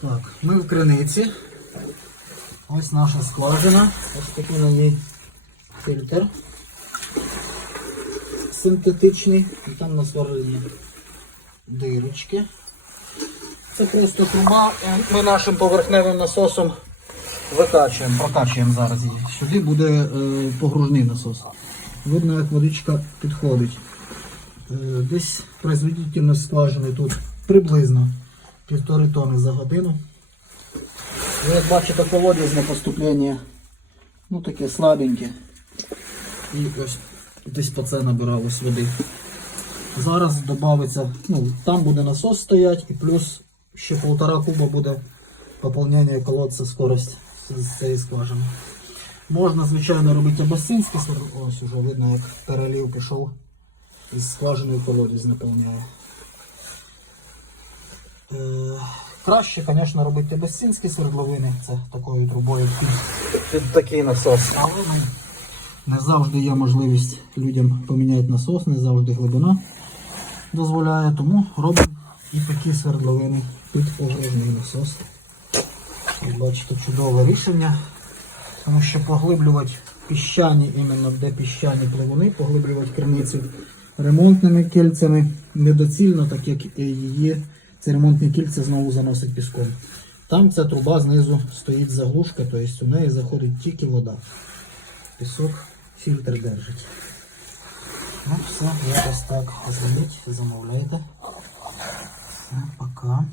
Так, ми в криниці. Ось наша скважина. Ось такий на ній фільтр синтетичний. І там насверлені дирочки. Це просто труба. Ми нашим поверхневим насосом викачуємо, прокачуємо зараз її. Сюди буде е, погружний насос. Видно, як водичка підходить. Е, десь производительність скважини тут приблизно півтори тони за годину. Ви як бачите, колодязне поступлення, ну таке слабеньке. І ось десь по це набиралось води. Зараз додається, ну там буде насос стоять і плюс ще полтора куба буде поповнення колодця скорость з з цієї скважини. Можна, звичайно, робити абасинське свердло. Ось уже видно, як перелів пішов із скважиною колодязь наповняє. Краще, звісно, робити абасинські свердловини, це такою трубою під, під такий насос. Але не завжди є можливість людям поміняти насос, не завжди глибина дозволяє, тому робимо і такі свердловини під погружний насос. Як бачите, чудове рішення, тому що поглиблювати піщані, іменно де піщані пливуни, поглиблювати криницю ремонтними кільцями недоцільно, так як і її ці ремонтні кільця знову заносить піском. Там ця труба знизу стоїть заглушка, тобто у неї заходить тільки вода. Пісок фільтр держить. Ну все, якось так. Зробіть, замовляйте. Все, пока.